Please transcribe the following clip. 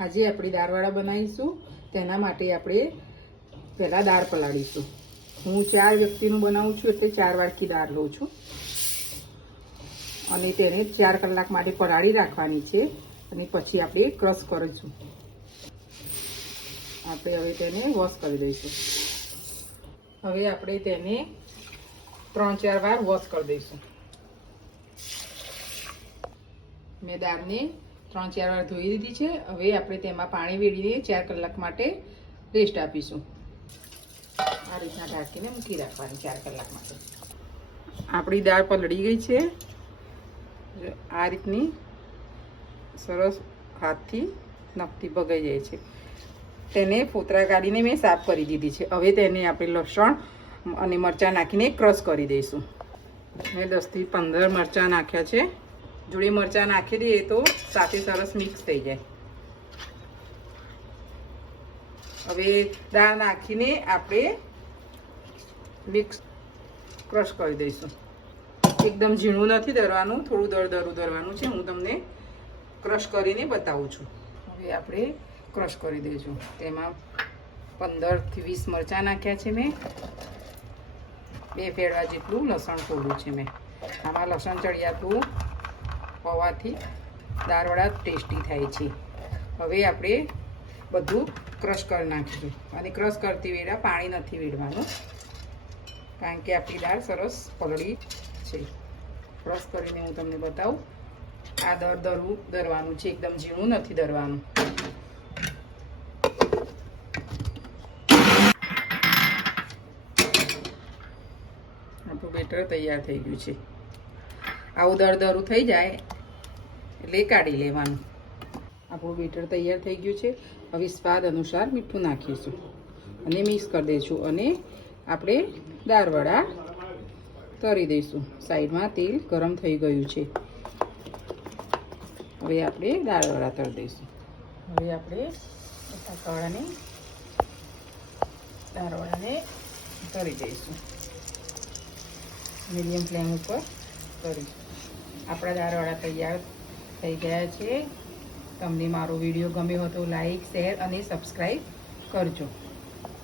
આજે આપણે દાળવડા બનાવીશું. તેના માટે આપણે પહેલાં દાળ પલાળીશું. હું 4 વ્યક્તિનું બનાવું છું એટલે 4 વાટકી દાળ લઉં છું અને તેને 4 કલાક માટે પલાળી રાખવાની છે અને પછી આપણે ક્રશ કરીશું. આપણે હવે તેને વોશ કરી દઈશું. હવે આપણે તેને 3-4 વાર વોશ કરી દઈશું. મેં દાળને 3-4 વાર ધોઈ દીધી છે. હવે આપણે તેમાં પાણી વેડીને 4 કલાક માટે રેસ્ટ આપીશું. આ રીતના ઢાંકીને મૂકી રાખવાની 4 કલાક માટે. આપણી દાળ પલળી ગઈ છે. આ રીતની સરસ હાથથી નખથી ભગાઈ જાય છે. તેને ફોતરા કાઢીને મેં સાફ કરી દીધી છે. હવે તેને આપણે લસણ અને મરચાં નાખીને ક્રશ કરી દઈશું. મેં 10થી 15 મરચાં નાખ્યા છે. જોડે મરચાં નાખી દઈએ તો સાથે સરસ મિક્સ થઈ જાય. હવે દાળ નાખીને આપણે મિક્સ ક્રશ કરી દઈશું. એકદમ ઝીણું નથી દરવાનું, થોડું દરદરું દરવાનું છે. હું તમને ક્રશ કરીને બતાવું છું. હવે આપણે ક્રશ કરી દઈશું. તેમાં 15થી 20 મરચાં નાખ્યા છે મેં. 2 ફેરવા જેટલું લસણ થોડું છે મેં. આમાં લસણ ચડિયાતું હોવાથી દાળવડા ટેસ્ટી થાય છે. હવે આપણે બધું ક્રશ કરી નાખીશું અને ક્રશ કરતી વેળા પાણી નથી વેડવાનું, કારણ કે આપણી દાળ સરસ પલળી છે. ક્રશ કરીને હું તમને બતાવું. આ દરદરું દરવાનું છે, એકદમ ઝીણું નથી દરવાનું. આપણું બેટર તૈયાર થઈ ગયું છે. આવું દરદરું થઈ જાય એટલે કાઢી લેવાનું. આપણું બેટર તૈયાર થઈ ગયું છે. હવે સ્વાદ અનુસાર મીઠું નાખીશું અને મિક્સ કરી દઈશું અને આપણે દાળવડા તળી દઈશું. સાઈડમાં તેલ ગરમ થઈ ગયું છે. હવે આપણે દાળવડા તળી દઈશું. હવે આપણે દાળવડાને તળી દઈશું. મીડિયમ ફ્લેમ ઉપર કરીશું. આપણા દાળવડા તૈયાર થઈ ગયા છે. તમને મારો વિડીયો ગમ્યો હોય તો લાઈક, શેર અને સબસ્ક્રાઈબ કરજો.